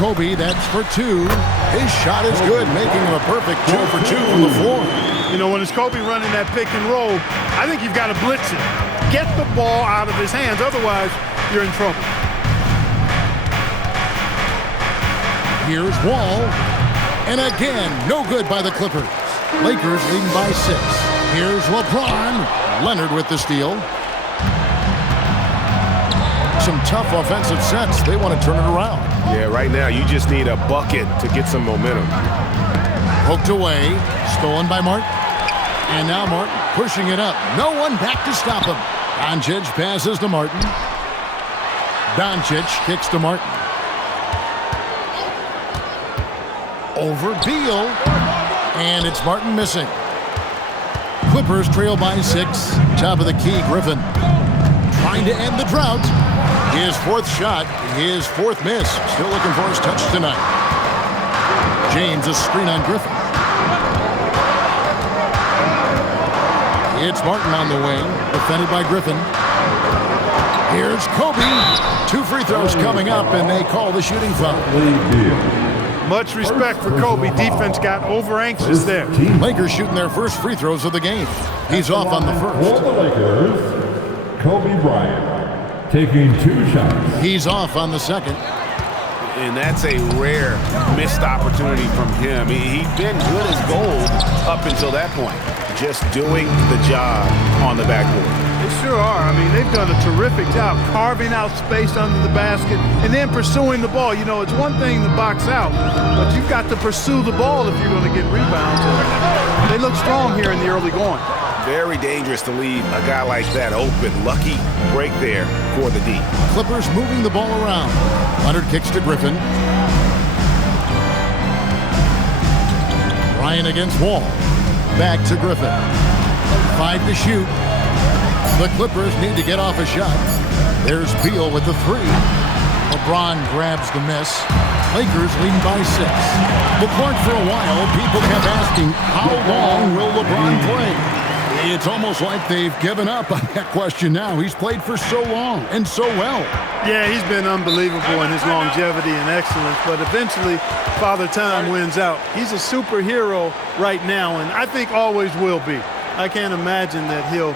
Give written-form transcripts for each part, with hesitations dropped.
Kobe, that's for 2. His shot is good, making him a perfect 2 for 2 from the floor. You know, when it's Kobe running that pick and roll, I think you've got to blitz him. Get the ball out of his hands, otherwise you're in trouble. Here's Wall. And again, no good by the Clippers. Lakers leading by 6. Here's LeBron. Leonard with the steal. Some tough offensive sets. They want to turn it around. Yeah, right now you just need a bucket to get some momentum. Poked away. Stolen by Martin. And now Martin pushing it up. No one back to stop him. Doncic passes to Martin. Doncic kicks to Martin. Over Beal. And it's Martin missing. Clippers trail by 6. Top of the key, Griffin. Trying to end the drought. His 4th shot, his 4th miss. Still looking for his touch tonight. James, a screen on Griffin. It's Martin on the wing, defended by Griffin. Here's Kobe. 2 free throws coming up, and they call the shooting foul. Much respect for Kobe. Defense got over-anxious there. Lakers shooting their first free throws of the game. He's off on the first. For the Lakers, Kobe Bryant taking 2 shots. He's off on the second. And that's a rare missed opportunity from him. He'd been good as gold up until that point. Just doing the job on the backboard. They sure are. I mean, they've done a terrific job carving out space under the basket and then pursuing the ball. You know, it's one thing to box out, but you've got to pursue the ball if you're going to get rebounds. And they look strong here in the early going. Very dangerous to leave a guy like that open. Lucky break there for the D. Clippers moving the ball around. Leonard kicks to Griffin. Ryan against Wall. Back to Griffin. 5 to shoot. The Clippers need to get off a shot. There's Beal with the 3. LeBron grabs the miss. Lakers leading by 6. McCourt, for a while, people kept asking, how long will LeBron play? It's almost like they've given up on that question now. He's played for so long and so well. Yeah, he's been unbelievable in his longevity and excellence, but eventually Father Time wins out. He's a superhero right now, and I think always will be. I can't imagine that he'll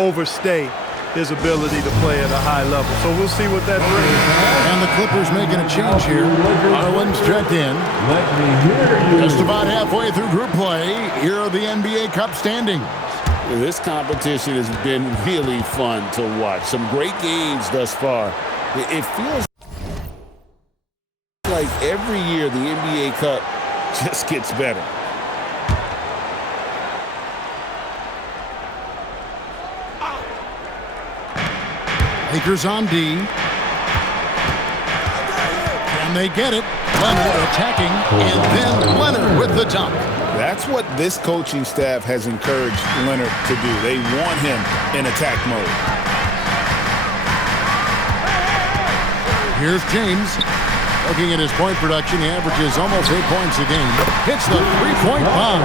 overstay his ability to play at a high level. So we'll see what that brings. And the Clippers making a change here. Garland's checked in. Just about halfway through group play. Here are the NBA Cup standings. This competition has been really fun to watch. Some great games thus far. It feels like every year the NBA Cup just gets better. Lakers on D. Can they get it? Leonard attacking, and then Leonard with the dunk. That's what this coaching staff has encouraged Leonard to do. They want him in attack mode. Here's James. Looking at his point production, he averages almost 8 points a game. Hits the 3-point bomb.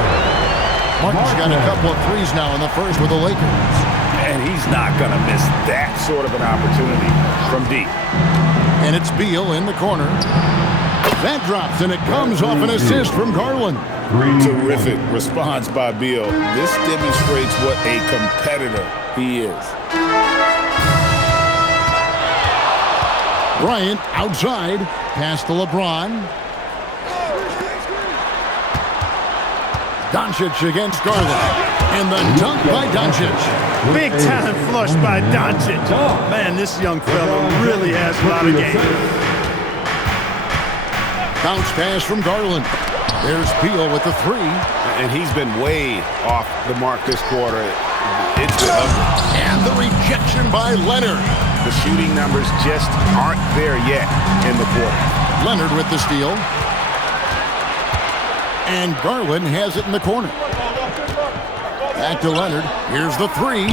Martin's got a couple of threes now in the first with the Lakers. And he's not going to miss that sort of an opportunity from deep. And it's Beal in the corner. That drops, and it comes off an assist from Garland. Terrific response by Beal. This demonstrates what a competitor he is. Bryant outside. Pass to LeBron. Doncic against Garland. And the dunk by Doncic. Big time flush by Doncic. Man, this young fellow really has a lot of game. Bounce pass from Garland. There's Beal with the 3. And he's been way off the mark this quarter. It's been ugly. And the rejection by Leonard. The shooting numbers just aren't there yet in the quarter. Leonard with the steal. And Garland has it in the corner. Back to Leonard. Here's the 3.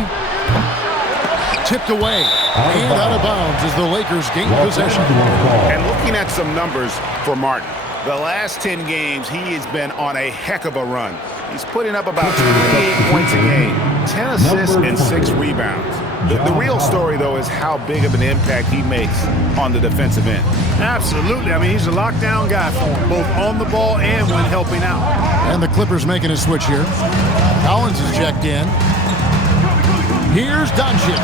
Tipped away. And out of bounds as the Lakers gain possession. And looking at some numbers for Martin, the last 10 games, he has been on a heck of a run. He's putting up about 28 points a game, 10 assists, and 6 rebounds. The real story, though, is how big of an impact he makes on the defensive end. Absolutely. I mean, he's a lockdown guy for him, both on the ball and when helping out. And the Clippers making a switch here. Collins is checked in. Here's Doncic.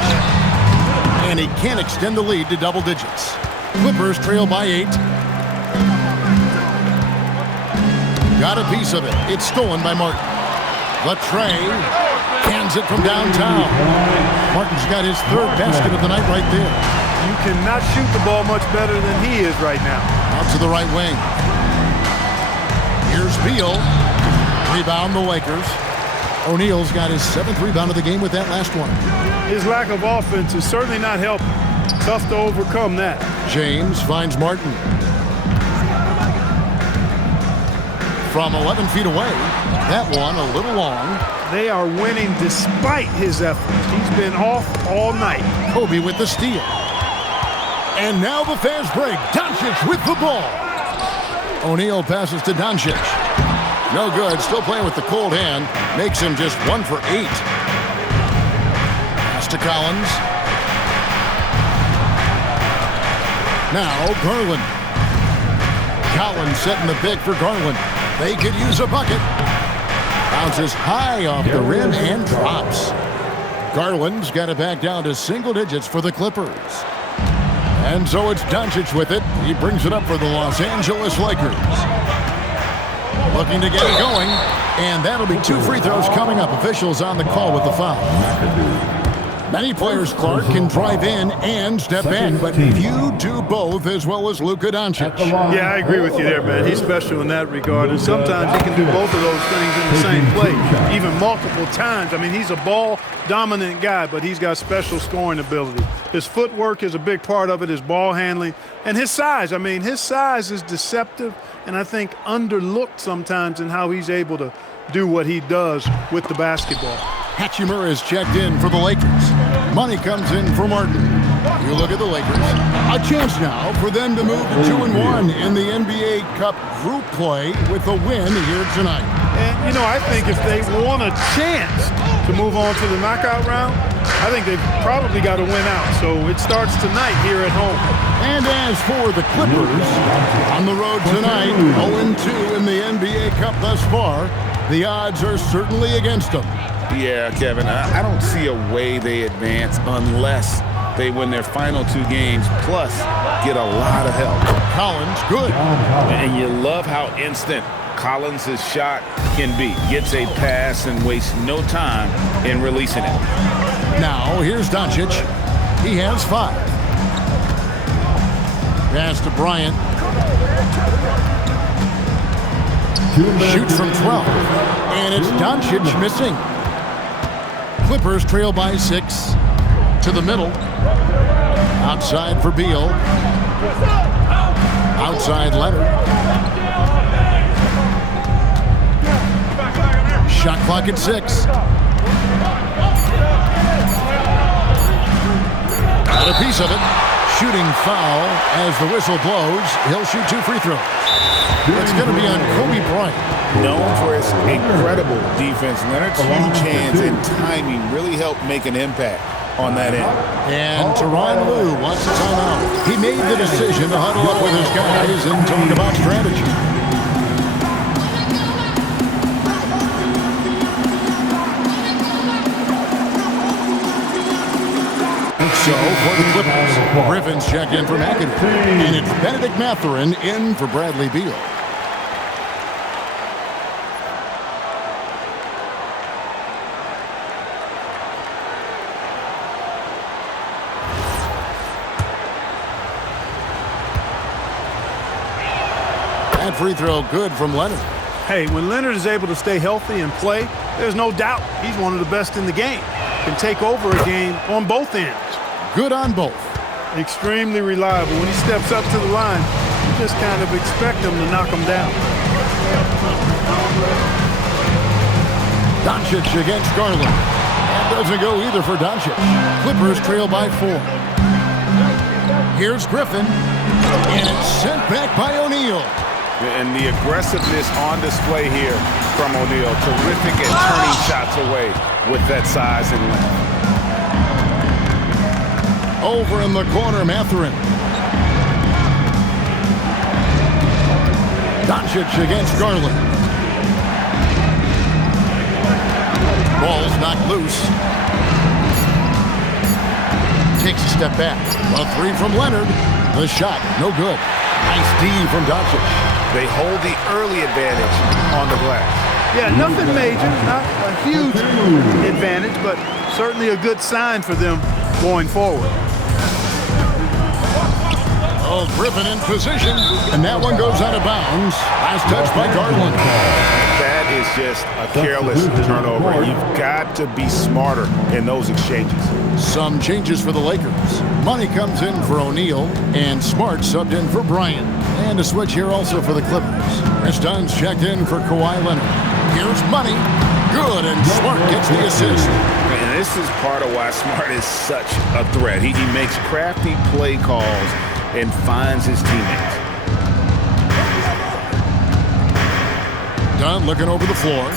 And he can't extend the lead to double digits. Clippers trail by 8. Got a piece of it. It's stolen by Martin. Latrey cans it from downtown. Martin's got his 3rd basket of the night right there. You cannot shoot the ball much better than he is right now. Out to the right wing. Here's Beal. Rebound the Lakers. O'Neal's got his 7th rebound of the game with that last one. His lack of offense is certainly not helping. Tough to overcome that. James finds Martin. From 11 feet away. That one a little long. They are winning despite his efforts. He's been off all night. Kobe with the steal. And now the fast break. Doncic with the ball. O'Neal passes to Doncic. No good. Still playing with the cold hand. Makes him just 1 for 8. Pass to Collins. Now Garland. Collins setting the pick for Garland. They could use a bucket. Bounces high off the rim and drops. Garland's got it back down to single digits for the Clippers. And so it's Doncic with it. He brings it up for the Los Angeles Lakers. Looking to get it going. And that'll be 2 free throws coming up. Officials on the call with the foul. Many players, Clark, can drive in and step in, but few do both as well as Luka Doncic. Yeah, I agree with you there, man. He's special in that regard, and sometimes he can do both of those things in the same play, even multiple times. I mean, he's a ball-dominant guy, but he's got special scoring ability. His footwork is a big part of it, his ball handling, and his size. I mean, his size is deceptive, and I think underlooked sometimes in how he's able to do what he does with the basketball. Hachimura is checked in for the Lakers. Money comes in for Martin. You look at the Lakers. A chance now for them to move to 2-1 in the NBA Cup group play with a win here tonight. And, you know, I think if they want a chance to move on to the knockout round, I think they've probably got to win out. So it starts tonight here at home. And as for the Clippers, on the road tonight, 0-2 in the NBA Cup thus far, the odds are certainly against them. Yeah, Kevin, I don't see a way they advance unless they win their final 2 games, plus get a lot of help. Collins, good. And you love how instant Collins' shot can be. Gets a pass and wastes no time in releasing it. Now, here's Doncic. He has 5. Pass to Bryant. Shoots from 12. And it's Doncic missing. Clippers trail by 6. To the middle. Outside for Beal. Outside Leonard. Shot clock at 6. Got a piece of it. Shooting foul as the whistle blows. He'll shoot 2 free throws. It's going to be on Kobe Bryant. Known for his incredible defense, Leonard's huge hands and timing really helped make an impact on that end. And Tyronn Lue wants a timeout. He made the decision to huddle up with his guys and talk about strategy. So for the Clippers, Griffin's checked in for McAdoo. And it's Benedict Mathurin in for Bradley Beal. That free throw good from Leonard. Hey, when Leonard is able to stay healthy and play, there's no doubt he's one of the best in the game. Can take over a game on both ends. Good on both. Extremely reliable. When he steps up to the line, you just kind of expect him to knock him down. Doncic against Garland. That doesn't go either for Doncic. Clippers trail by 4. Here's Griffin. And it's sent back by O'Neal. And the aggressiveness on display here from O'Neal. Terrific at turning shots away with that size and length. Over in the corner, Mathurin. Doncic against Garland. Ball's knocked loose. Takes a step back. A three from Leonard. The shot, no good. Nice D from Doncic. They hold the early advantage on the glass. Yeah, nothing major, not a huge advantage, but certainly a good sign for them going forward. Oh, Griffin in position, and that one goes out of bounds. Last touch by Garland. That is just a careless turnover. You've got to be smarter in those exchanges. Some changes for the Lakers. Money comes in for O'Neal, and Smart subbed in for Bryant. And a switch here also for the Clippers. Chris Dunn's checked in for Kawhi Leonard. Here's Money. Good, and Smart gets the assist. And this is part of why Smart is such a threat. He makes crafty play calls and finds his teammates. Dunn looking over the floor.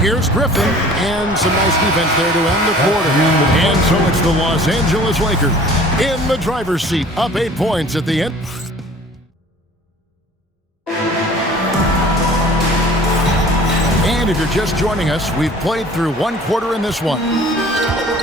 Here's Griffin, and some nice defense there to end the quarter. And so it's the Los Angeles Lakers in the driver's seat, up 8 points at the end. And if you're just joining us, we've played through one quarter in this one.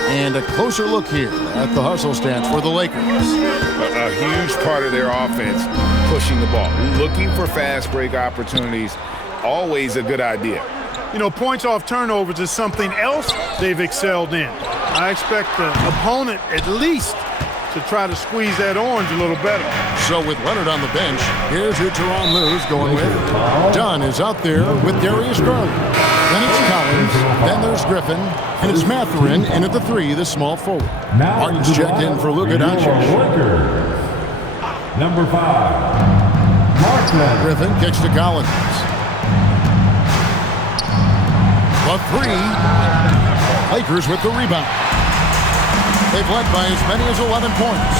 And a closer look here at the hustle stats for the Lakers. A huge part of their offense, pushing the ball. Looking for fast break opportunities, always a good idea. You know, points off turnovers is something else they've excelled in. I expect the opponent at least to try to squeeze that orange a little better. So with Leonard on the bench, here's who Tyronn Lue's going with. Dunn is out there with Darius Garland. Then it's Collins, then there's Griffin, and it's Mathurin in at the 3, the small forward. Martin's checked in for Luka Doncic. Number 5, Martin. Griffin kicks to Collins. The 3, Lakers with the rebound. They've led by as many as 11 points.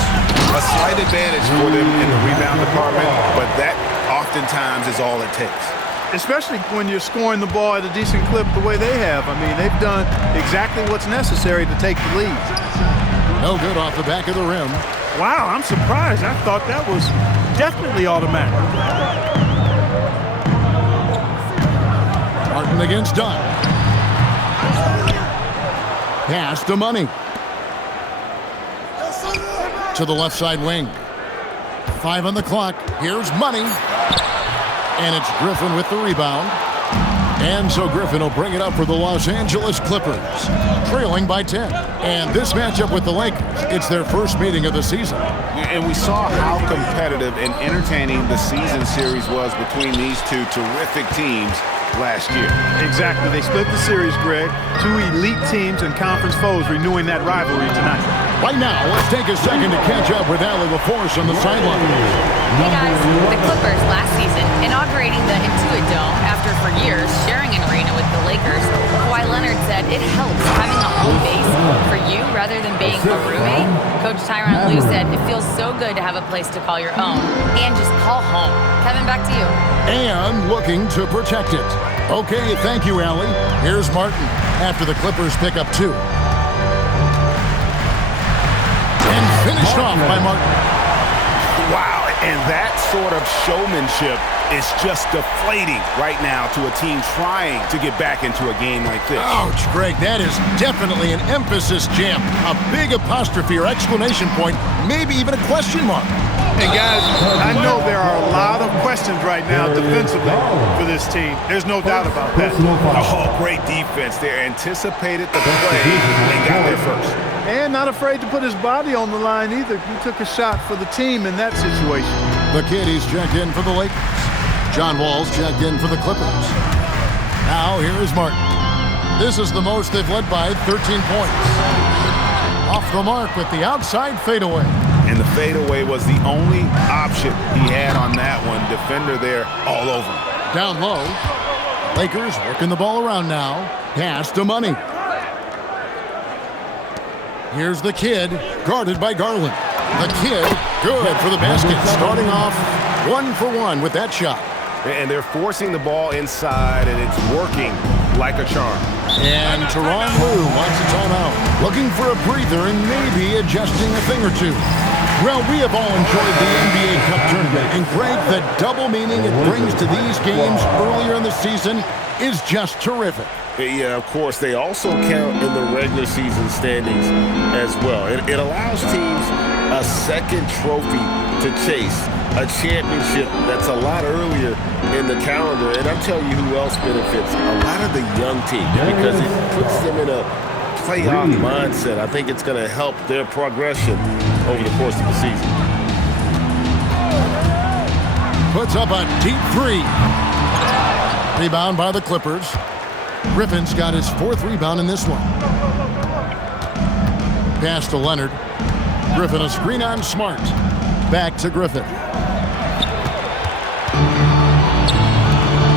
A slight advantage for them in the rebound department, but that oftentimes is all it takes. Especially when you're scoring the ball at a decent clip the way they have. I mean, they've done exactly what's necessary to take the lead. No good off the back of the rim. Wow, I'm surprised. I thought that was definitely automatic. Martin against Dunn. Pass to Money. To the left side wing. 5 on the clock. Here's Money. And it's Griffin with the rebound. And so Griffin will bring it up for the Los Angeles Clippers, trailing by 10. And this matchup with the Lakers, it's their first meeting of the season. And we saw how competitive and entertaining the season series was between these two terrific teams last year. Exactly. They split the series, Greg. 2 elite teams and conference foes renewing that rivalry tonight. Right now, let's take a second to catch up with Allie LaForce on the sideline. Hey guys, the Clippers last season inaugurating the Intuit Dome after for years sharing an arena with the Lakers. Kawhi Leonard said it helps having a home base for you rather than being a roommate. Coach Tyronn Lue said it feels so good to have a place to call your own and just call home. Kevin, back to you. And looking to protect it. Okay, thank you, Allie. Here's Martin after the Clippers pick up 2. And finished off by Martin. Wow, and that sort of showmanship is just deflating right now to a team trying to get back into a game like this. Ouch, Greg, that is definitely an emphasis jam. A big apostrophe or exclamation point, maybe even a question mark. And guys, I know there are a lot of questions right now defensively for this team. There's no doubt about that. Oh, great defense. They anticipated the play and got there first. And not afraid to put his body on the line either. He took a shot for the team in that situation. The kid, he's checked in for the Lakers. John Wall's checked in for the Clippers. Now here is Martin. This is the most they've led by 13 points. Off the mark with the outside fadeaway. And the fadeaway was the only option he had on that one. Defender there all over him. Down low. Lakers working the ball around now. Pass to Money. Here's the kid, guarded by Garland. The kid, good for the basket, starting off 1 for 1 with that shot. And they're forcing the ball inside, and it's working like a charm. And Tyronn Lue wants a timeout. Looking for a breather and maybe adjusting a thing or two. Well, we have all enjoyed the NBA Cup tournament. And Greg, the double meaning it brings to these games earlier in the season is just terrific. Yeah, of course. They also count in the regular season standings as well. It allows teams a second trophy to chase, a championship that's a lot earlier in the calendar. And I'll tell you who else benefits, a lot of the young teams, because it puts them in a playoff mindset. I think it's going to help their progression over the course of the season. Puts up a deep three. Rebound by the Clippers. Griffin's got his 4th rebound in this one. Pass to Leonard. Griffin a screen on Smart. Back to Griffin.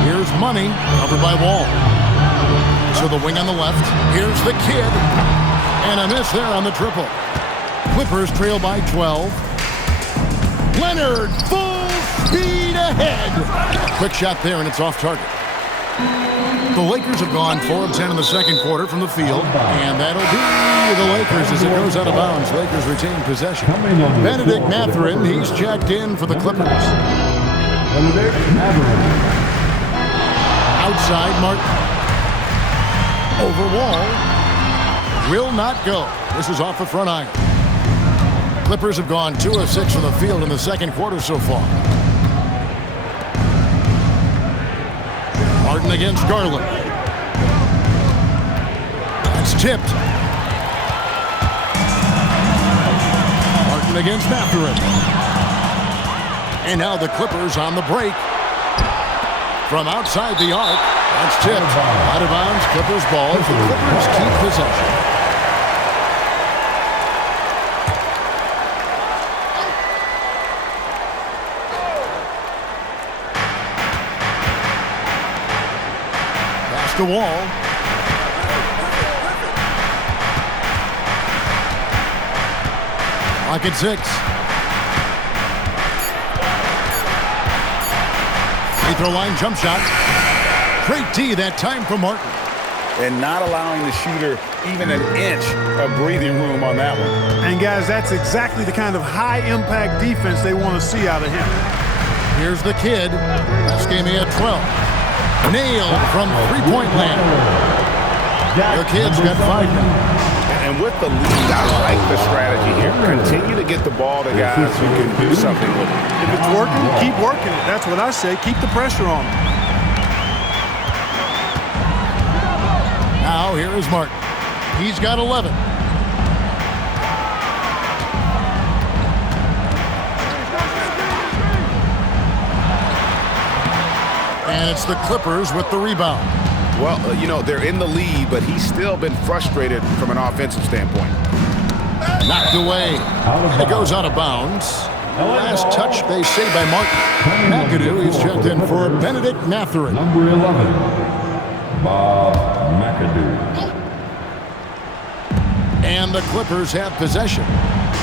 Here's Money, covered by Wall. To the wing on the left. Here's the Kid. And a miss there on the triple. Clippers trail by 12. Leonard, full speed ahead. Quick shot there, and it's off target. The Lakers have gone 4 of 10 in the second quarter from the field, and that'll be the Lakers as it goes out of bounds. Lakers retain possession. Benedict Mathurin, he's checked in for the Clippers. Outside, Martin. Over Wall. Will not go. This is off the front iron. Clippers have gone 2 of 6 from the field in the second quarter so far. Martin against Garland. That's tipped. Martin against Mathurin. And now the Clippers on the break. From outside the arc. That's tipped. Out of bounds, Clippers ball. The Clippers keep possession. The Wall. Lock at 6. Free throw line jump shot. Great D that time from Martin. And not allowing the shooter even an inch of breathing room on that one. And guys, that's exactly the kind of high-impact defense they want to see out of him. Here's the Kid. That's game at 12. Nailed from three-point land. The Kid's got 5 now. And with the lead, I like the strategy here. Continue to get the ball to guys who can do something with it. If it's working, keep working it. That's what I say. Keep the pressure on them. Now here is Martin. He's got 11. And it's the Clippers with the rebound. Well, they're in the lead, but he's still been frustrated from an offensive standpoint. Knocked away. And it goes out of bounds. Last touch, they say, by Martin. McAdoo, he's checked in for Benedict Mathurin. Number 11, Bob McAdoo. And the Clippers have possession.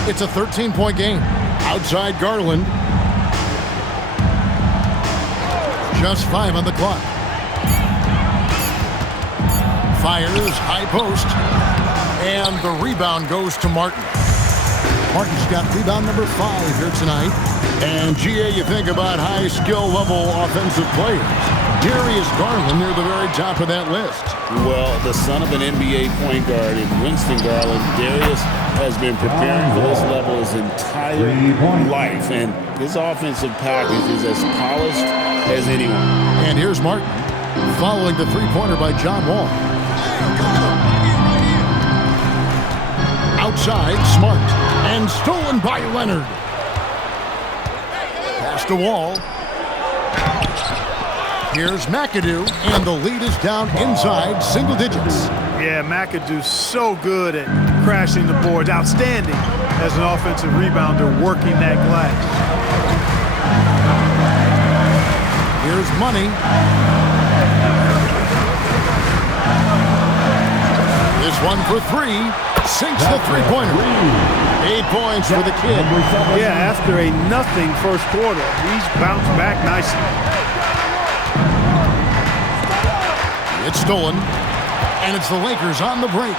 It's a 13-point game. Outside Garland. Just 5 on the clock. Fires, high post. And the rebound goes to Martin. Martin's got rebound number 5 here tonight. And GA, you think about high skill level offensive players. Darius Garland near the very top of that list. Well, the son of an NBA point guard in Winston Garland, Darius has been preparing for this level his entire life. And his offensive package is as polished as anyone. And here's Martin, following the three-pointer by John Wall. Outside, Smart, and stolen by Leonard. Pass to Wall. Here's McAdoo, and the lead is down inside single digits. Yeah, McAdoo's so good at crashing the boards. Outstanding as an offensive rebounder working that glass. Here's Money. This one for 3. Sinks the three-pointer. 8 points for the Kid. Yeah, after a nothing first quarter, he's bounced back nicely. It's stolen, and it's the Lakers on the break.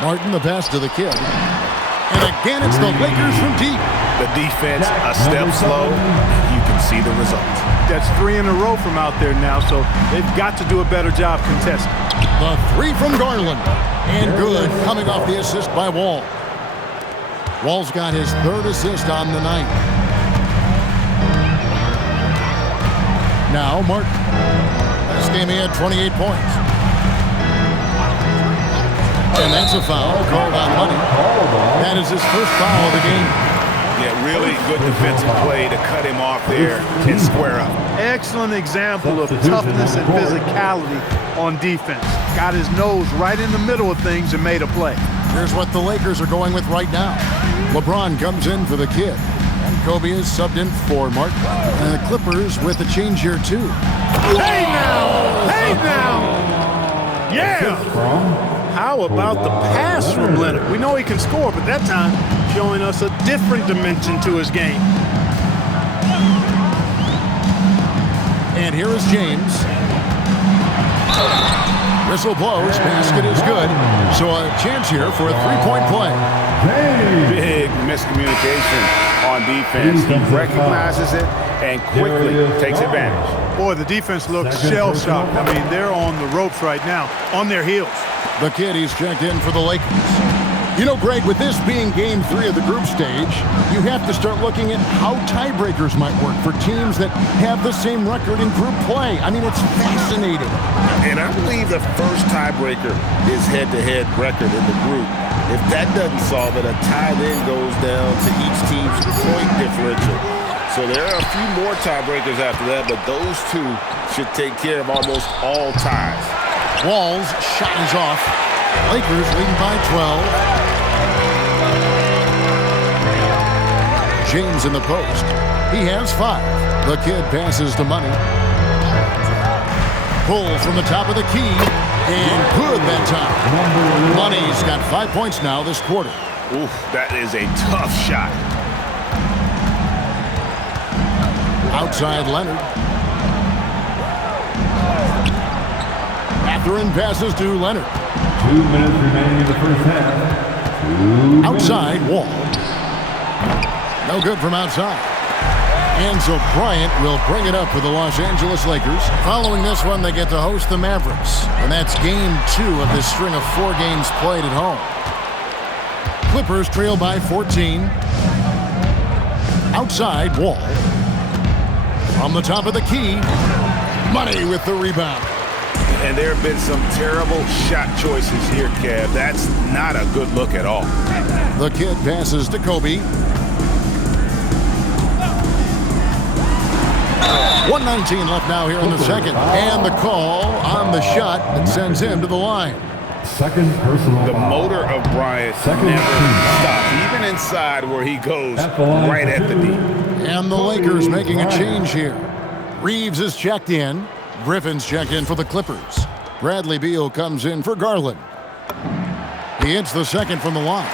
Martin, the pass to the kid. And again, it's the Lakers from deep. The defense a step slow. You can see the results. That's 3 in a row from out there now, so they've got to do a better job contesting. The 3 from Garland. And good, coming off the assist by Wall. Wall's got his 3rd assist on the night. Now Martin. This game he had 28 points. And that's a foul called on Money. That is his first foul of the game. Yeah, really good defensive play to cut him off there and square up. Excellent example of toughness and physicality on defense. Got his nose right in the middle of things and made a play. Here's what the Lakers are going with right now. LeBron comes in for the kid. And Kobe is subbed in for Martin. And the Clippers with a change here, too. Hey now! Hey now! Yeah! How about the pass from Leonard? We know he can score, but that time showing us a different dimension to his game. And here is James. Whistle blows. Basket is good. So a chance here for a 3-point play. Big miscommunication on defense. He recognizes it and quickly takes advantage. Boy, the defense looks shell-shocked. I mean, they're on the ropes right now, on their heels. The kid, he's checked in for the Lakers. You know, Greg, with this being game 3 of the group stage, you have to start looking at how tiebreakers might work for teams that have the same record in group play. I mean, it's fascinating. And I believe the first tiebreaker is head-to-head record in the group. If that doesn't solve it, a tie then goes down to each team's point differential. So there are a few more tiebreakers after that, but those 2 should take care of almost all ties. Wall's shot is off. Lakers leading by 12. James in the post. He has 5. The kid passes to Money. Pull from the top of the key. And good that time. Money's got 5 points now this quarter. Oof, that is a tough shot. Outside Leonard. Mathurin passes to Leonard. 2 minutes remaining in the first half. Outside Wall. No good from outside. And so Bryant will bring it up for the Los Angeles Lakers. Following this one, they get to host the Mavericks. And that's game 2 of this string of 4 games played at home. Clippers trail by 14. Outside Wall. From the top of the key. Money with the rebound. And there have been some terrible shot choices here, Kev. That's not a good look at all. The kid passes to Kobe. 1:19 left now here in the second. And the call on the shot that sends him to the line. Second personal The foul. motor of Bryant never stops, even inside where he goes right at the D. And the Lakers making a change here. Reeves is checked in. Griffin's checked in for the Clippers. Bradley Beal comes in for Garland. He hits the second from the line.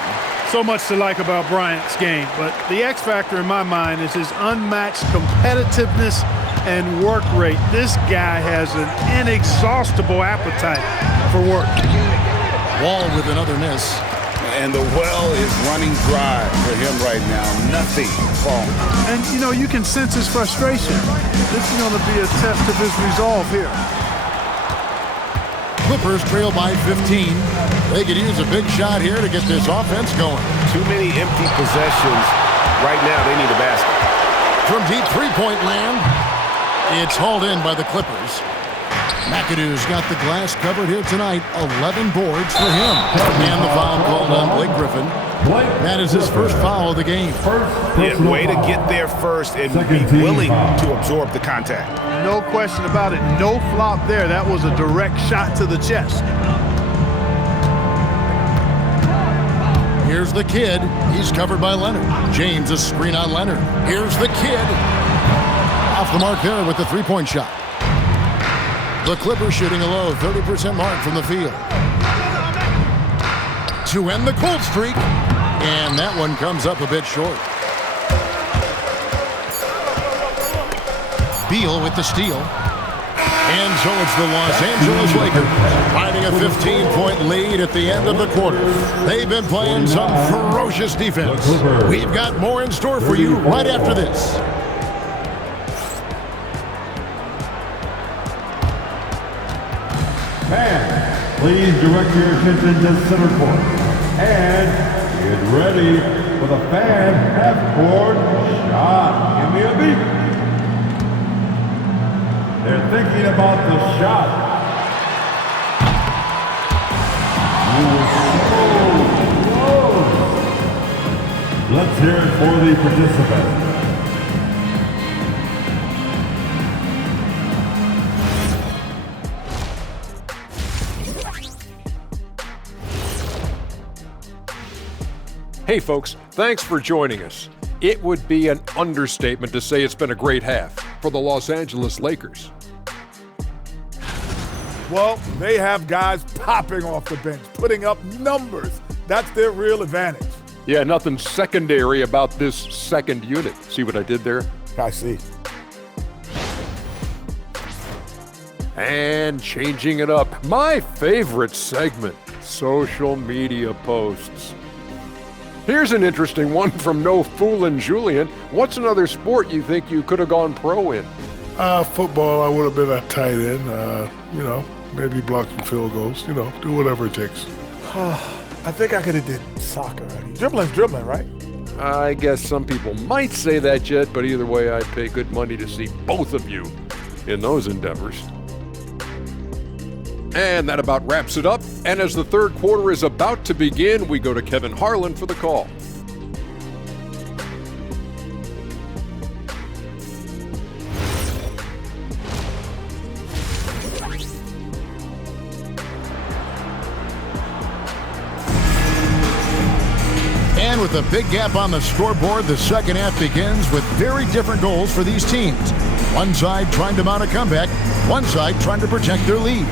So much to like about Bryant's game, but the X factor in my mind is his unmatched competitiveness and work rate. This guy has an inexhaustible appetite for work. Wall with another miss. And the well is running dry for him right now. Nothing falling. And, you know, you can sense his frustration. This is going to be a test of his resolve here. Clippers trail by 15. They could use a big shot here to get this offense going. Too many empty possessions. Right now, they need a basket. From deep three-point land, it's hauled in by the Clippers. McAdoo's got the glass covered here tonight. 11 boards for him. And the foul called on Blake Griffin. That is his first foul of the game. Yeah, way to get there first and be willing to absorb the contact. No question about it. No flop there. That was a direct shot to the chest. Here's the kid. He's covered by Leonard. James a screen on Leonard. Here's the kid. Off the mark there with the three-point shot. The Clippers shooting a low 30% mark from the field. To end the cold streak. And that one comes up a bit short. Beal with the steal. And so it's the Los Angeles Lakers finding a 15-point lead at the end of the quarter. They've been playing some ferocious defense. We've got more in store for you right after this. Fans, please direct your attention to center court. And get ready for the fan half-court shot. Give me a beat. They're thinking about the shot. So close. Let's hear it for the participants. Hey folks, thanks for joining us. It would be an understatement to say it's been a great half for the Los Angeles Lakers. Well, they have guys popping off the bench, putting up numbers. That's their real advantage. Yeah, nothing secondary about this second unit. See what I did there? I see. And changing it up, my favorite segment, social media posts. Here's an interesting one from No Foolin' Julian. What's another sport you think you could have gone pro in? Football, I would have been a tight end. Maybe block some field goals. Do whatever it takes. I think I could have did soccer. Dribbling's dribbling, right? I guess some people might say that, Jet, but either way, I'd pay good money to see both of you in those endeavors. And that about wraps it up. And as the third quarter is about to begin, we go to Kevin Harlan for the call. And with a big gap on the scoreboard, the second half begins with very different goals for these teams. One side trying to mount a comeback, one side trying to protect their lead.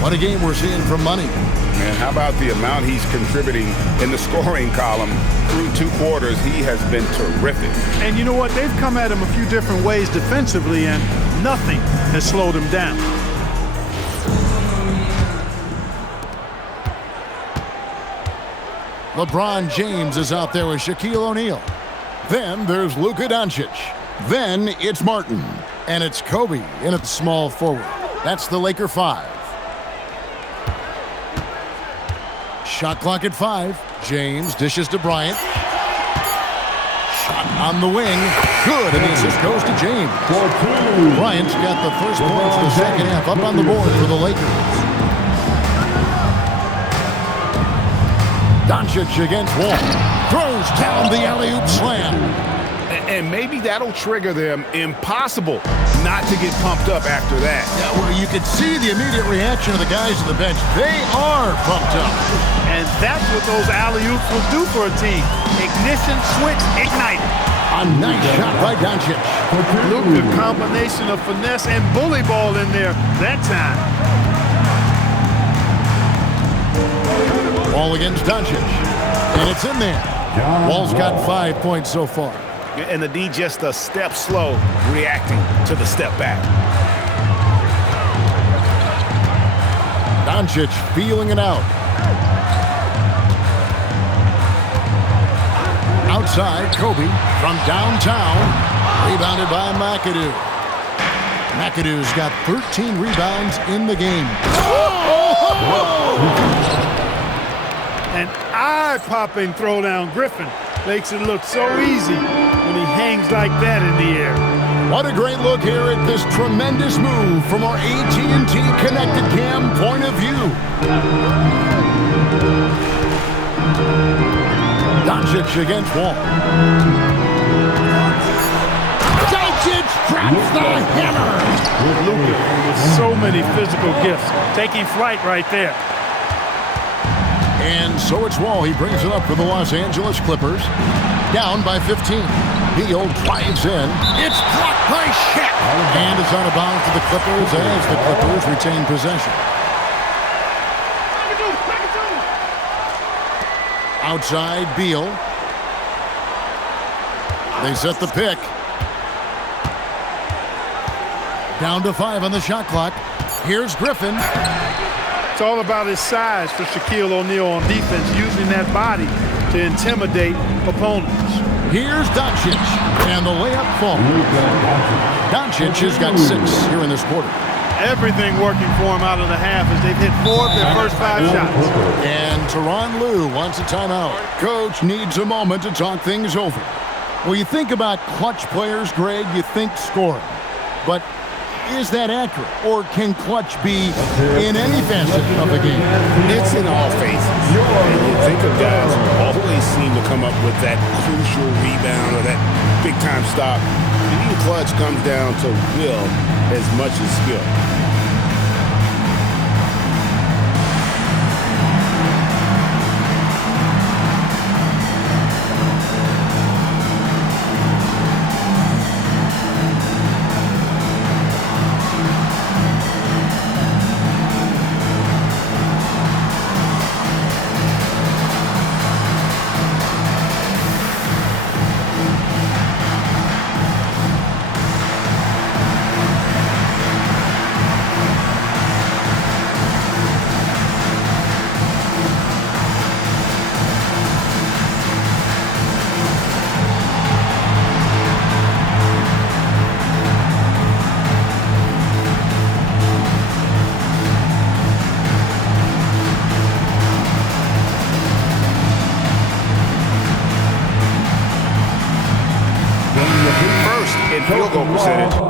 What a game we're seeing from Money. Man, how about the amount he's contributing in the scoring column through 2 quarters? He has been terrific. And you know what? They've come at him a few different ways defensively, and nothing has slowed him down. LeBron James is out there with Shaquille O'Neal. Then there's Luka Doncic. Then it's Martin. And it's Kobe in at the small forward. That's the Laker 5. Shot clock at 5. James dishes to Bryant. Shot on the wing. Good, and the assist goes to James. Bryant's got the first points of the second half up on the board for the Lakers. Doncic against Wall. Throws down the alley-oop slam. And maybe that'll trigger them. Impossible not to get pumped up after that. Yeah, well, you could see the immediate reaction of the guys on the bench. They are pumped up. And that's what those alley-oops will do for a team. Ignition, switch, ignite. A nice shot by Doncic. Look, the combination of finesse and bully ball in there that time. Wall against Doncic. And it's in there. Wall's got 5 points so far. And the D just a step slow reacting to the step back. Doncic feeling it out. Outside, Kobe from downtown. Rebounded by McAdoo. McAdoo's got 13 rebounds in the game. An eye-popping throwdown. Griffin makes it look so easy when he hangs like that in the air. What a great look here at this tremendous move from our AT&T Connected Cam point of view. Doncic against Wall. Doncic drops the hammer. Luka with so many physical gifts, taking flight right there. And so it's Wall. He brings it up for the Los Angeles Clippers. Down by 15. Beal drives in. It's blocked by Shaq. And it's out of bounds to the Clippers as the Clippers retain possession. Outside, Beal. They set the pick. Down to 5 on the shot clock. Here's Griffin. It's all about his size for Shaquille O'Neal on defense, using that body to intimidate opponents. Here's Doncic, and the layup falls. Doncic has got 6 here in this quarter. Everything working for him out of the half as they've hit 4 of their first 5 shots. And Tyronn Lue wants a timeout. Coach needs a moment to talk things over. Well, you think about clutch players, Greg, you think scoring. But is that accurate? Or can clutch be in any facet of the game? It's in all phases. And you think of guys who always seem to come up with that crucial rebound or that big-time stop. Being clutch comes down to will as much as skill. First in field goal percentage.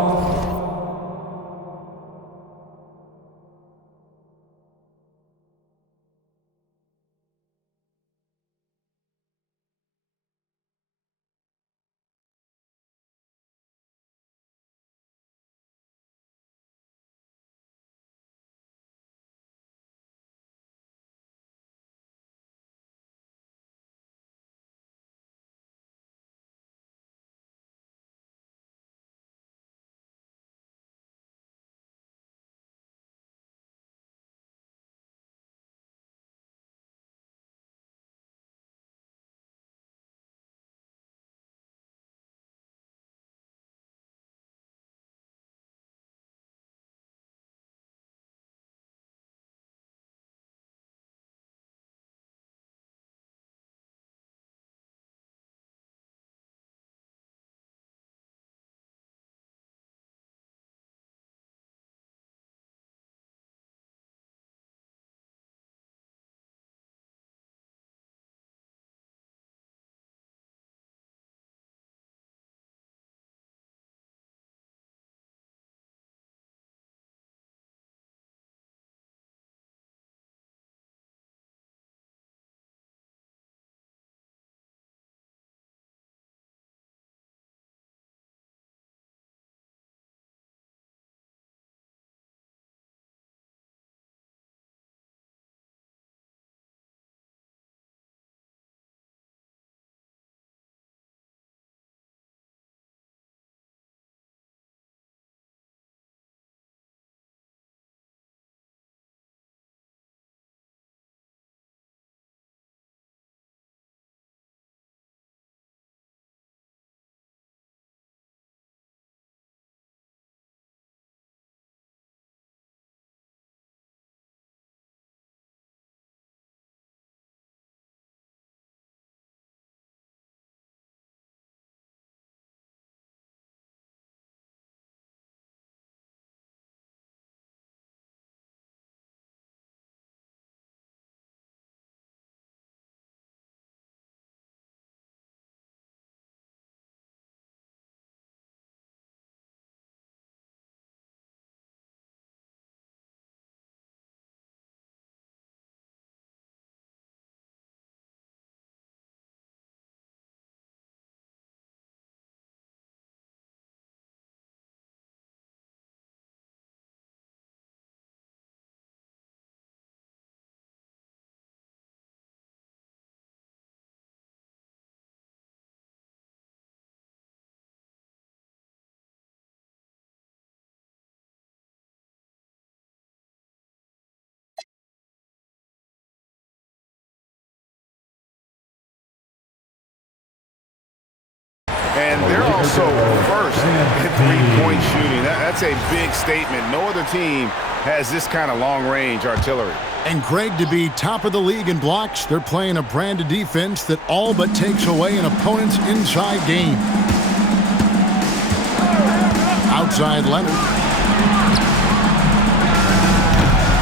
And they're also first in three-point shooting. That's a big statement. No other team has this kind of long-range artillery. And Greg, to be top of the league in blocks, they're playing a brand of defense that all but takes away an opponent's inside game. Outside Leonard.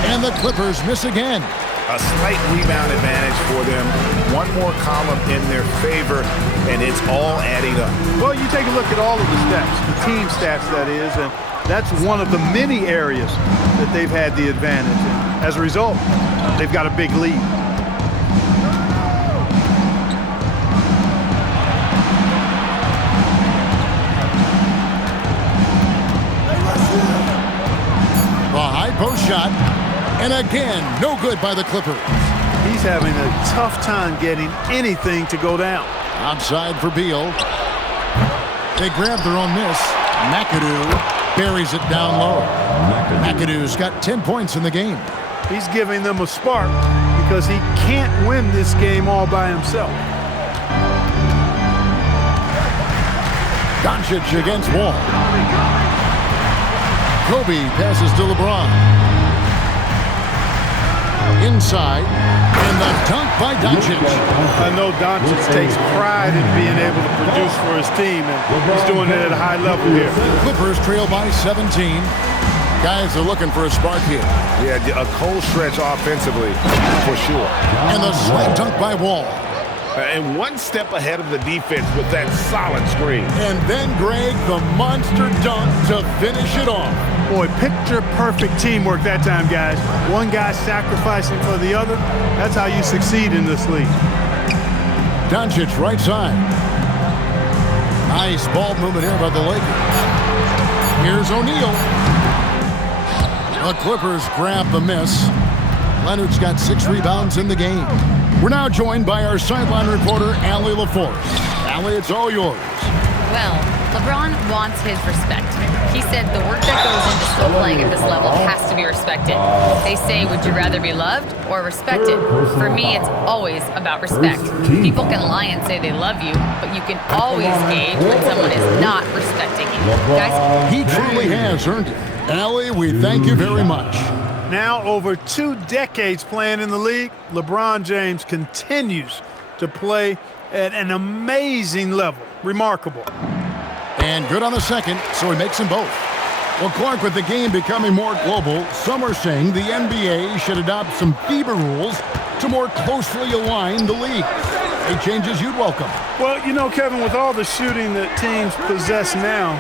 And the Clippers miss again. A slight rebound advantage for them. One more column in their favor, and it's all adding up. Well, you take a look at all of the stats, the team stats that is, and that's one of the many areas that they've had the advantage. And as a result, they've got a big lead. The high post shot. And again, no good by the Clippers. He's having a tough time getting anything to go down. Outside for Beal. They grab their own miss. McAdoo buries it down low. McAdoo's got 10 points in the game. He's giving them a spark because he can't win this game all by himself. Doncic against Wall. Kobe passes to LeBron. Inside, and the dunk by Doncic. I know Doncic takes pride in being able to produce for his team, and he's doing it at a high level here. Clippers trail by 17. Guys are looking for a spark here. Yeah, a cold stretch offensively, for sure. And the slight dunk by Wall. And one step ahead of the defense with that solid screen. And then, Greg, the monster dunk to finish it off. Boy, picture-perfect teamwork that time, guys. One guy sacrificing for the other. That's how you succeed in this league. Doncic, right side. Nice ball movement here by the Lakers. Here's O'Neal. The Clippers grab the miss. Leonard's got 6 rebounds in the game. We're now joined by our sideline reporter, Allie LaForce. Allie, it's all yours. Well, LeBron wants his respect. He said the work that goes into still playing at this level has to be respected. They say, would you rather be loved or respected? For me, it's always about respect. People can lie and say they love you, but you can always gauge when someone is not respecting you. Guys? He truly has earned it. Allie, we thank you very much. Now, over 2 decades playing in the league, LeBron James continues to play at an amazing level. Remarkable. And good on the second, so he makes them both. Well, Clark, with the game becoming more global, some are saying the NBA should adopt some FIBA rules to more closely align the leagues. Any changes you'd welcome? Well, you know, Kevin, with all the shooting that teams possess now,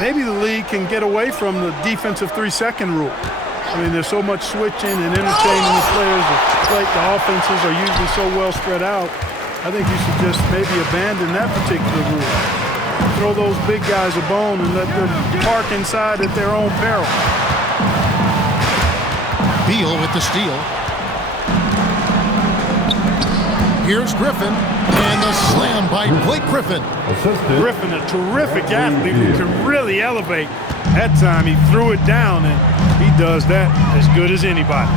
maybe the league can get away from the defensive 3-second rule. I mean, there's so much switching and interchanging the players. The offenses are usually so well spread out. I think you should just maybe abandon that particular rule. Throw those big guys a bone and let them park inside at their own peril. Beal with the steal. Here's Griffin, and the slam by Blake Griffin. Griffin, a terrific athlete who can really elevate. That time he threw it down, and he does that as good as anybody.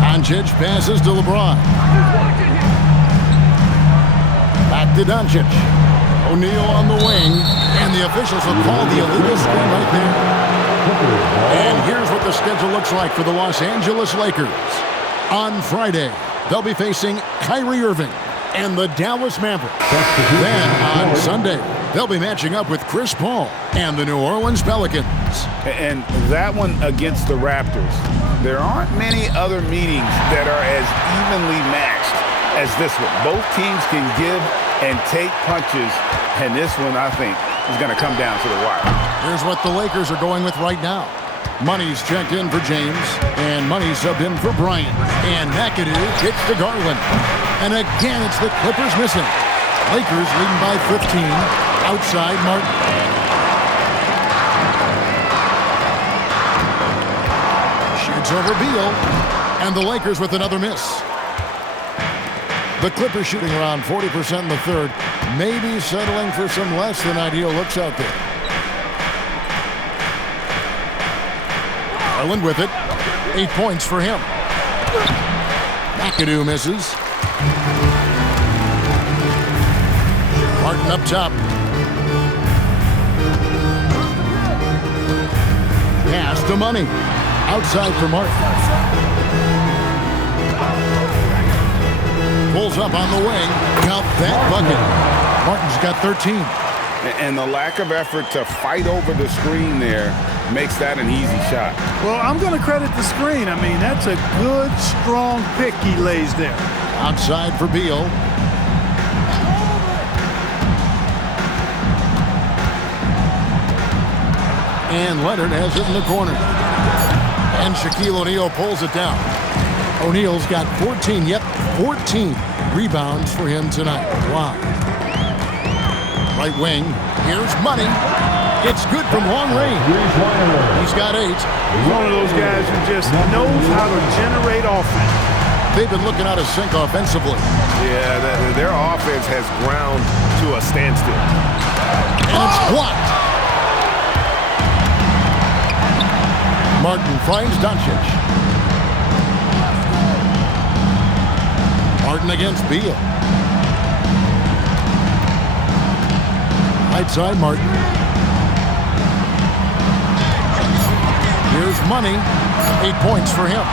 Doncic passes to LeBron. Back to Doncic. O'Neal on the wing, and the officials will call the illegal screen right there. And here's what the schedule looks like for the Los Angeles Lakers. On Friday, they'll be facing Kyrie Irving and the Dallas Mavericks. Then on Sunday, they'll be matching up with Chris Paul and the New Orleans Pelicans. And that one against the Raptors. There aren't many other meetings that are as evenly matched as this one. Both teams can give and take punches, and this one, I think, is going to come down to the wire. Here's what the Lakers are going with right now. Money's checked in for James, and Money's subbed in for Bryant. And McAdoo kicks to Garland. And again, it's the Clippers missing. Lakers leading by 15. Outside, Martin. Shoots over Beal. And the Lakers with another miss. The Clippers shooting around 40% in the third. Maybe settling for some less than ideal looks out there. Garland with it. 8 points for him. McAdoo misses. Martin up top. money. Outside for Martin. Pulls up on the wing. Count that bucket. Martin's got 13. And the lack of effort to fight over the screen there makes that an easy shot. Well, I'm going to credit the screen. I mean, that's a good, strong pick he lays there. Outside for Beal. And Leonard has it in the corner. And Shaquille O'Neal pulls it down. O'Neal's got 14, 14 rebounds for him tonight. Wow. Right wing, here's Money. It's good from long range. He's got 8. He's one of those guys who just knows how to generate offense. They've been looking out of sync offensively. Yeah, their offense has ground to a standstill. And it's blocked. Martin finds Doncic. Martin against Beal. Right side, Martin. Here's Money. 8 points for him.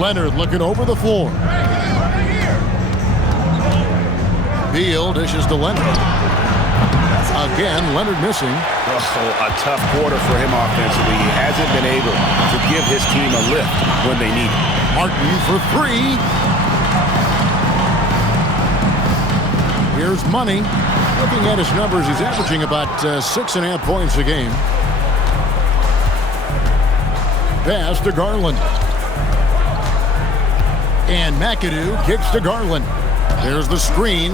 Leonard looking over the floor. Beal dishes to Leonard. Again, Leonard missing. Oh, a tough quarter for him offensively. He hasn't been able to give his team a lift when they need it. Martin for 3. Here's Money. Looking at his numbers, he's averaging about 6.5 points a game. Pass to Garland. And McAdoo kicks to Garland. There's the screen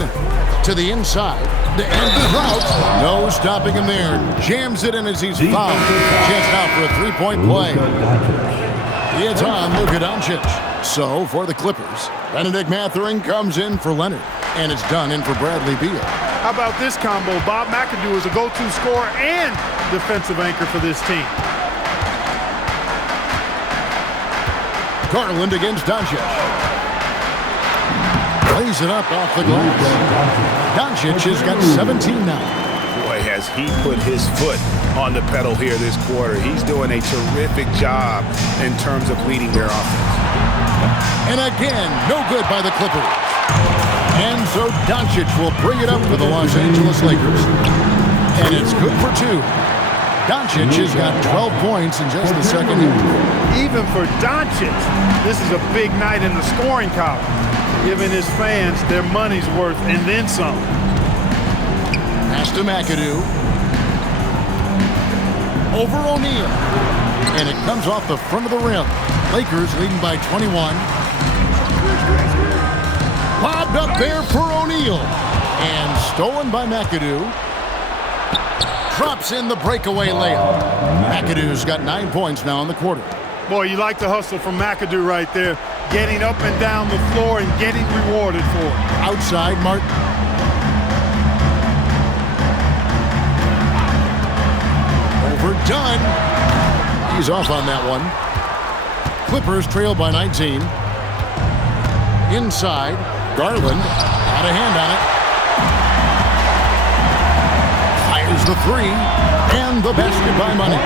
to the inside. To end the drought. No stopping him there. Jams it in as he's fouled. Chance now for a 3-point play. It's on Luka Doncic. So for the Clippers, Benedict Mathurin comes in for Leonard. And it's done in for Bradley Beal. How about this combo? Bob McAdoo is a go-to scorer and defensive anchor for this team. Garland against Doncic. Plays it up off the glass. Doncic has got 17 now. Boy, has he put his foot on the pedal here this quarter. He's doing a terrific job in terms of leading their offense. And again, no good by the Clippers. And so Doncic will bring it up for the Los Angeles Lakers. And it's good for 2. Doncic has got 12 points in just the second half. Even for Doncic, this is a big night in the scoring column, giving his fans their money's worth and then some. Pass to McAdoo. Over O'Neal. And it comes off the front of the rim. Lakers leading by 21. Lobbed up there for O'Neal. And stolen by McAdoo. Drops in the breakaway layup. McAdoo's got 9 points now in the quarter. Boy, you like the hustle from McAdoo right there. Getting up and down the floor and getting rewarded for it. Outside, Martin. Overdone. He's off on that one. Clippers trail by 19. Inside, Garland. Out of hand on it. Fires the 3. And the basket by Money.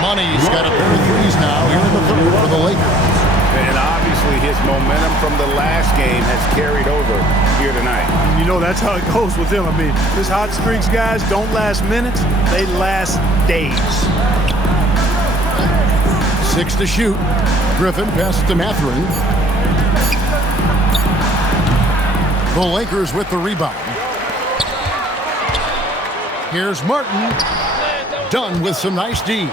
Money's got a pair of threes now here in the third for the Lakers. And obviously his momentum from the last game has carried over here tonight. You know, that's how it goes with him. I mean, his hot streaks, guys, don't last minutes. They last days. 6 to shoot. Griffin passes to Mathurin. The Lakers with the rebound. Here's Martin. Done with some nice D.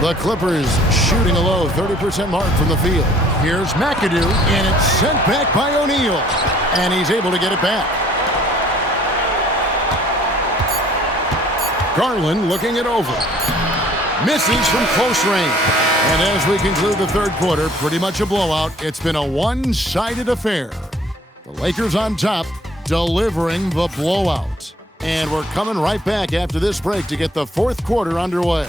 The Clippers shooting a low 30% mark from the field. Here's McAdoo, and it's sent back by O'Neal. And he's able to get it back. Garland looking it over. Misses from close range. And as we conclude the third quarter, pretty much a blowout. It's been a one-sided affair. The Lakers on top, delivering the blowout. And we're coming right back after this break to get the fourth quarter underway.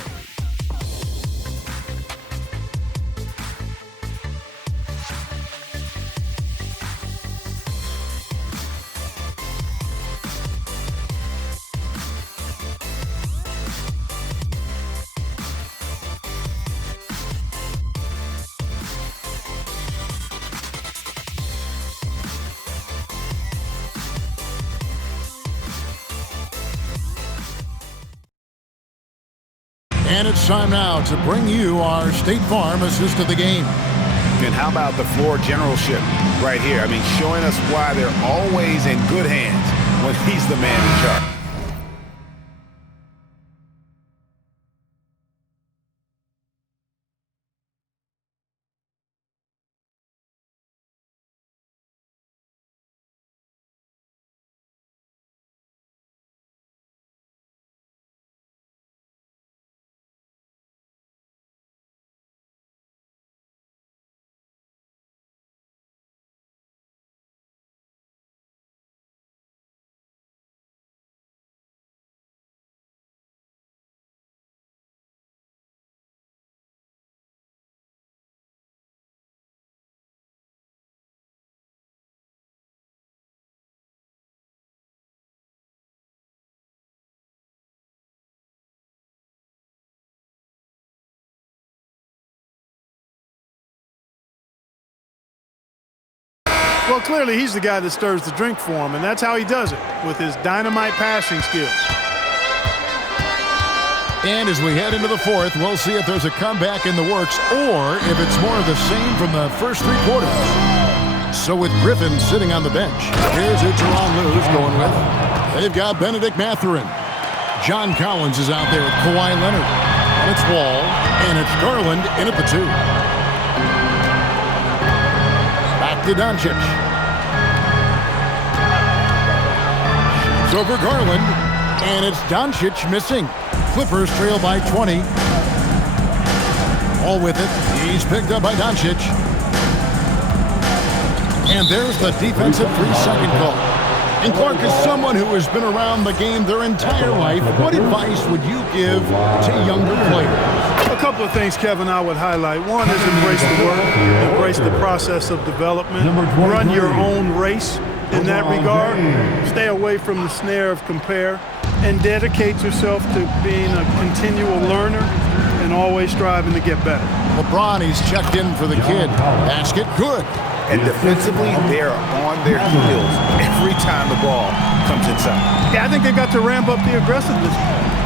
And it's time now to bring you our State Farm assist of the game. And how about the floor generalship right here? I mean, showing us why they're always in good hands when he's the man in charge. Well, clearly he's the guy that stirs the drink for him, and that's how he does it, with his dynamite passing skills. And as we head into the fourth, we'll see if there's a comeback in the works or if it's more of the same from the first 3 quarters. So with Griffin sitting on the bench, here's who Teron Lue's going with. They've got Benedict Mathurin. John Collins is out there with Kawhi Leonard. And it's Wall, and it's Garland in at the 2. To Doncic. It's over Garland, and it's Doncic missing. Clippers trail by 20. All with it. He's picked up by Doncic. And there's the defensive 3-second call. And Clark, is someone who has been around the game their entire life, what advice would you give to younger players? A couple of things, Kevin, I would highlight. One is embrace the work, embrace the process of development, run your own race in that regard, stay away from the snare of compare, and dedicate yourself to being a continual learner and always striving to get better. LeBron, he's checked in for the kid. Basket, good. And defensively, they are on their heels every time the ball comes inside. Yeah, I think they've got to ramp up the aggressiveness.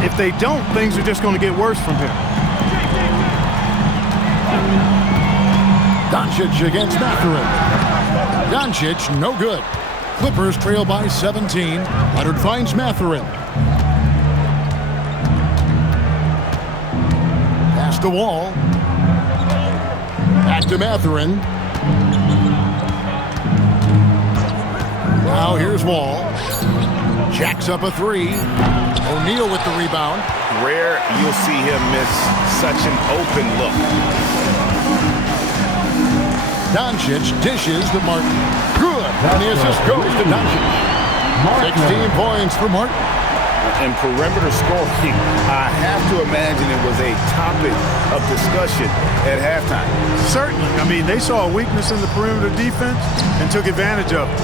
If they don't, things are just going to get worse from here. Doncic against Mathurin. Doncic, no good. Clippers trail by 17. Leonard finds Mathurin. Pass to Wall. Back to Mathurin. Now here's Wall. Jacks up a 3. O'Neal with the rebound. Rare you'll see him miss such an open look. Doncic dishes to Martin. Good. And the assist goes to Doncic. 16 points for Martin. And perimeter scoring, I have to imagine it was a topic of discussion at halftime. Certainly. I mean, they saw a weakness in the perimeter defense and took advantage of it.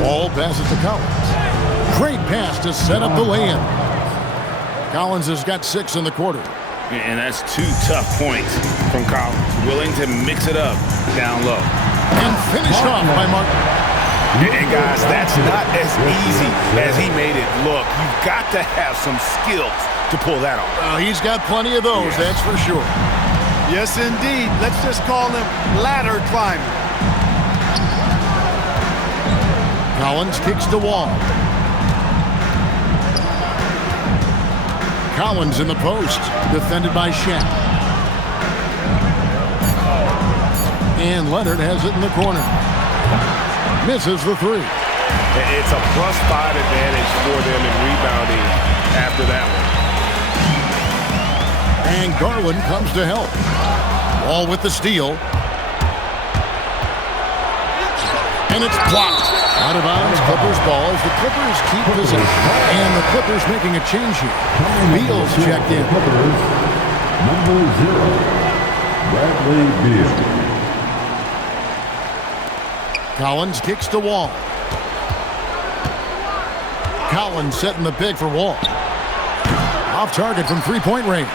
Wall passes to Collins. Great pass to set up the lay-in. Collins has got 6 in the quarter. And that's 2 tough points from Collins. Willing to mix it up down low. And finished off by Martin. And guys, that's not as easy as he made it look. You've got to have some skills to pull that off. Well, he's got plenty of those, that's for sure. Yes, indeed. Let's just call him ladder climber. Collins kicks the Wall. Collins in the post, defended by Shaq. And Leonard has it in the corner. Misses the 3. It's a +5 advantage for them in rebounding after that one. And Garland comes to help. Wall with the steal. And it's blocked. Out of bounds, Clippers ball as the Clippers keep possession. And the Clippers making a change here. Beal's checked in. Clippers, number 0, Bradley Beal. Collins kicks the Wall. Collins setting the pick for Wall. Off target from 3-point range.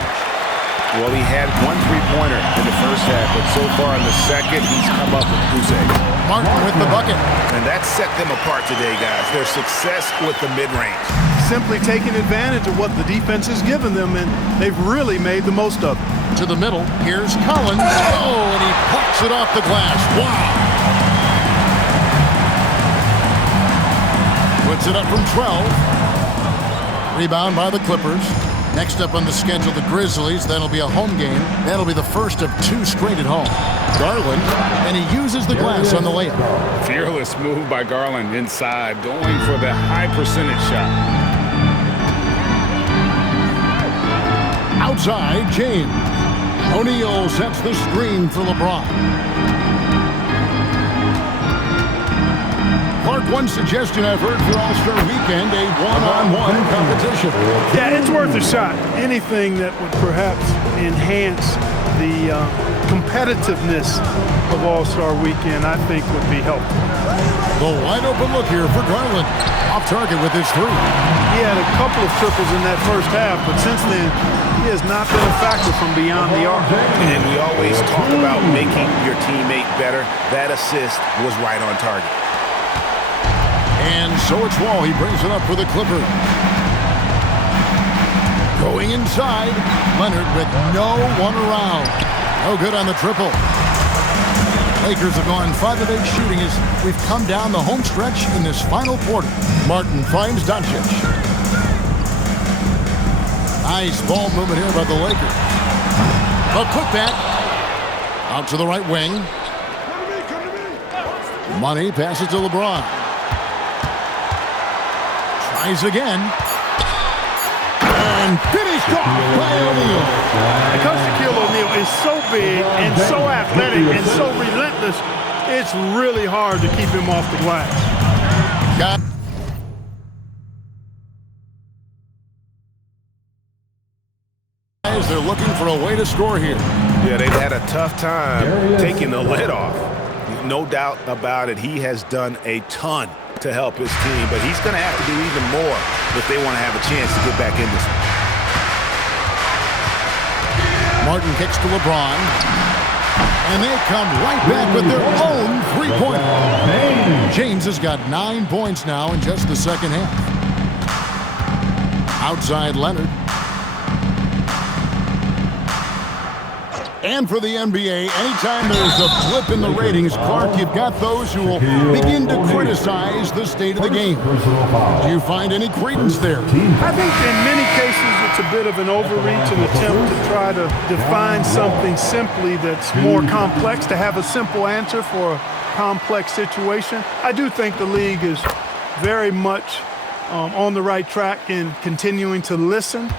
Well, he had one three-pointer in the first half, but so far in the second, he's come up with goose eggs. Martin with the bucket. And that set them apart today, guys. Their success with the mid-range. Simply taking advantage of what the defense has given them, and they've really made the most of it. To the middle, here's Collins. Oh, and he plucks it off the glass. Wow. Puts it up from 12. Rebound by the Clippers. Next up on the schedule, the Grizzlies. That'll be a home game. That'll be the first of 2 straight at home. Garland, and he uses the glass on the layup. Fearless move by Garland inside, going for the high percentage shot. Outside, James. O'Neal sets the screen for LeBron. Clark, one suggestion I've heard for All-Star Weekend, a one-on-one competition. Yeah, it's worth a shot. Anything that would perhaps enhance the competitiveness of All-Star Weekend, I think would be helpful. The wide-open look here for Garland. Off target with his 3. He had a couple of triples in that first half, but since then, he has not been a factor from beyond the arc. And we always talk about making your teammate better. That assist was right on target. And so it's Wall. He brings it up for the Clippers. Going inside, Leonard with no one around. No good on the triple. Lakers have gone 5 of 8 shooting as we've come down the home stretch in this final quarter. Martin finds Doncic. Nice ball movement here by the Lakers. A putback out to the right wing. Money passes to LeBron. Tries again. And finished off by O'Neal. Because Shaquille O'Neal is so big and so athletic and so relentless, it's really hard to keep him off the glass. They're looking for a way to score here. Yeah, they've had a tough time taking the lid off. No doubt about it. He has done a ton to help his team, but he's going to have to do even more if they want to have a chance to get back in this one. Martin kicks to LeBron, and they come right back with their own 3-pointer. James has got 9 points now in just the second half. Outside Leonard. And for the NBA, anytime there's a blip in the ratings, Clark, you've got those who will begin to criticize the state of the game. Do you find any credence there? I think in many cases it's a bit of an overreach, an attempt to try to define something simply that's more complex, to have a simple answer for a complex situation. I do think the league is very much on the right track in continuing to listen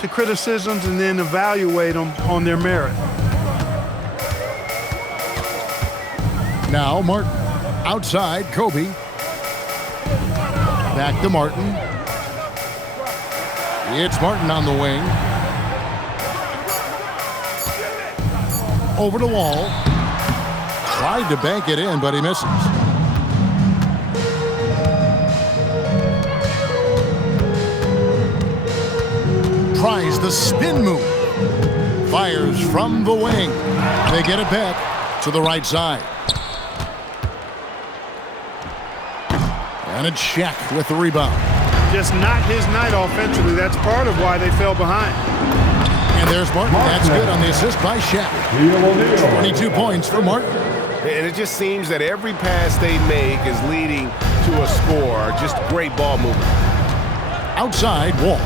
to criticisms and then evaluate them on their merit. Now Martin. Outside, Kobe. Back to Martin. It's Martin on the wing. Over to Wall. Tried to bank it in, but he misses. Tries the spin move. Fires from the wing. They get it back to the right side. And it's Shaq with the rebound. Just not his night offensively. That's part of why they fell behind. And there's Martin. That's good on the assist by Shaq. 22 points for Martin. And it just seems that every pass they make is leading to a score. Just great ball movement. Outside, Wall.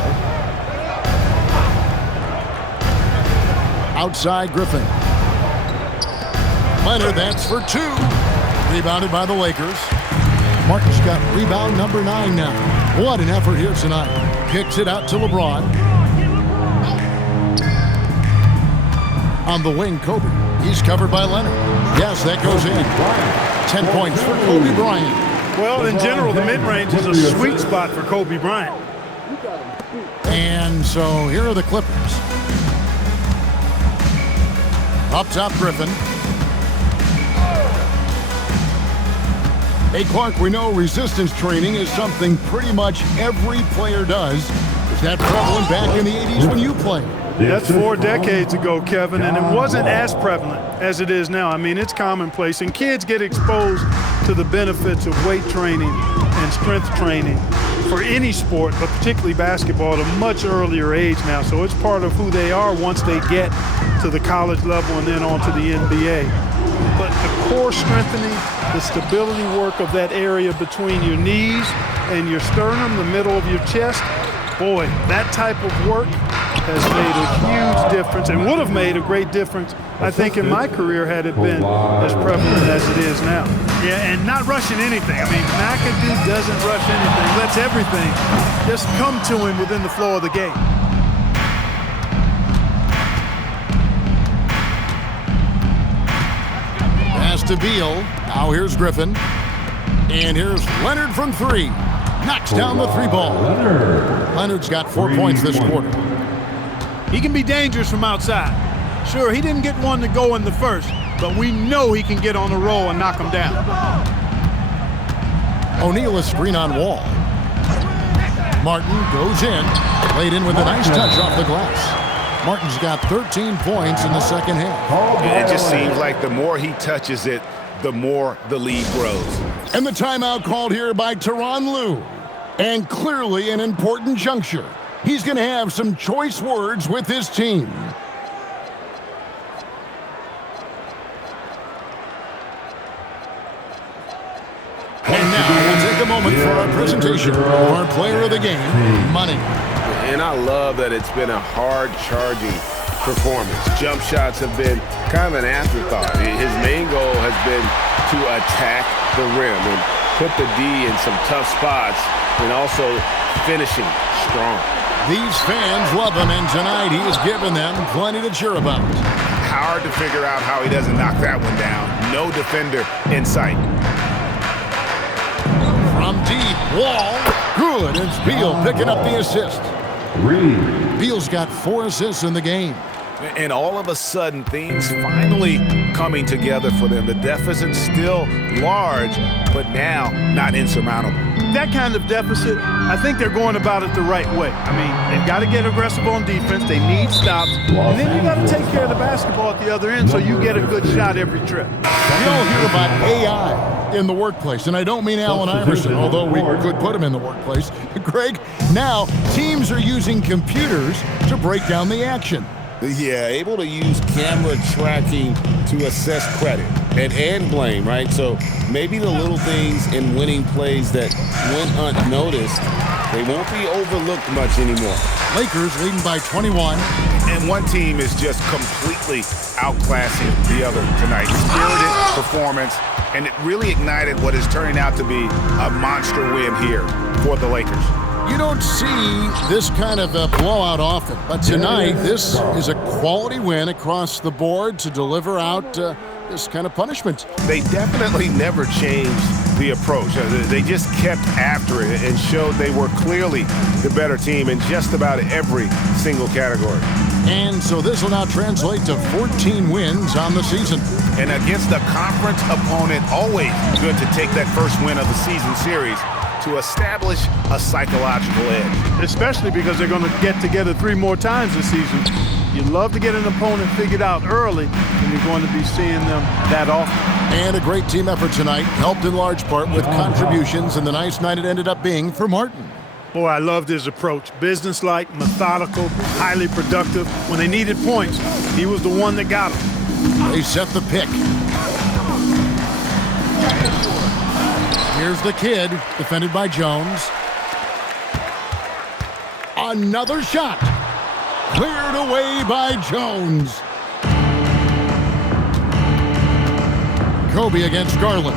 Outside, Griffin. Leonard, that's for 2. Rebounded by the Lakers. Martin's got rebound number 9 now. What an effort here tonight. Kicks it out to LeBron. On the wing, Kobe. He's covered by Leonard. Yes, that goes in. 10 points for Kobe Bryant. Well, in general, the mid-range is a sweet spot for Kobe Bryant. And so here are the Clippers. Up top, Griffin. Hey, Clark, we know resistance training is something pretty much every player does. Is that prevalent back in the 80s when you played? That's 4 decades ago, Kevin, and it wasn't as prevalent as it is now. I mean, it's commonplace, and kids get exposed to the benefits of weight training and strength training for any sport, but particularly basketball, at a much earlier age now. So it's part of who they are once they get to the college level and then on to the NBA. But the core strengthening, the stability work of that area between your knees and your sternum, the middle of your chest, boy, that type of work has made a huge difference and would have made a great difference, I think, in my career had it been as prevalent as it is now. Yeah, and not rushing anything. I mean, McAdoo doesn't rush anything, lets everything just come to him within the flow of the game. Pass to Beal. Now here's Griffin. And here's Leonard from 3. Knocks down the 3 ball. Leonard's got 4 points this quarter. He can be dangerous from outside. Sure, he didn't get one to go in the first, but we know he can get on the roll and knock him down. O'Neal is screen on Wall. Martin goes in. Played in with a nice touch off the glass. Martin's got 13 points in the second half. It just seems like the more he touches it, the more the lead grows. And the timeout called here by Tyronn Lue. And clearly an important juncture. He's going to have some choice words with his team. And now we'll take a moment for our presentation of our player of the game, Money. And I love that it's been a hard-charging performance. Jump shots have been kind of an afterthought. His main goal has been to attack the rim and put the D in some tough spots and also finishing strong. These fans love him, and tonight he has given them plenty to cheer about. Hard to figure out how he doesn't knock that one down. No defender in sight. From deep, Wall. Good. It's Beal picking up the assist. Beal's got 4 assists in the game. And all of a sudden, things finally coming together for them. The deficit's still large, but now not insurmountable. That kind of deficit, I think they're going about it the right way. I mean, they've got to get aggressive on defense. They need stops. And then you got to take care of the basketball at the other end so you get a good shot every trip. We all hear about AI in the workplace, and I don't mean Allen Iverson, although we could put him in the workplace. Greg, now teams are using computers to break down the action. Yeah, able to use camera tracking to assess credit and blame, right? So maybe the little things in winning plays that went unnoticed, they won't be overlooked much anymore. Lakers leading by 21. And one team is just completely outclassing the other tonight. Spirited performance, and it really ignited what is turning out to be a monster win here for the Lakers. You don't see this kind of a blowout often, but tonight this is a quality win across the board to deliver out this kind of punishment. They definitely never changed the approach. They just kept after it and showed they were clearly the better team in just about every single category. And so this will now translate to 14 wins on the season. And against a conference opponent, always good to take that first win of the season series to establish a psychological edge. Especially because they're going to get together 3 more times this season. You'd love to get an opponent figured out early, and you're going to be seeing them that often. And a great team effort tonight, helped in large part with contributions, and the nice night it ended up being for Martin. Boy, I loved his approach. Businesslike, methodical, highly productive. When they needed points, he was the one that got them. They set the pick. Here's the kid, defended by Jones. Another shot. Cleared away by Jones. Kobe against Garland.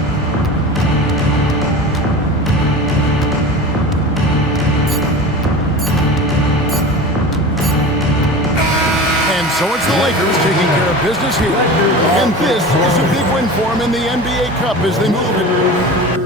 And so it's the Lakers taking care of business here. And this is a big win for them in the NBA Cup as they move it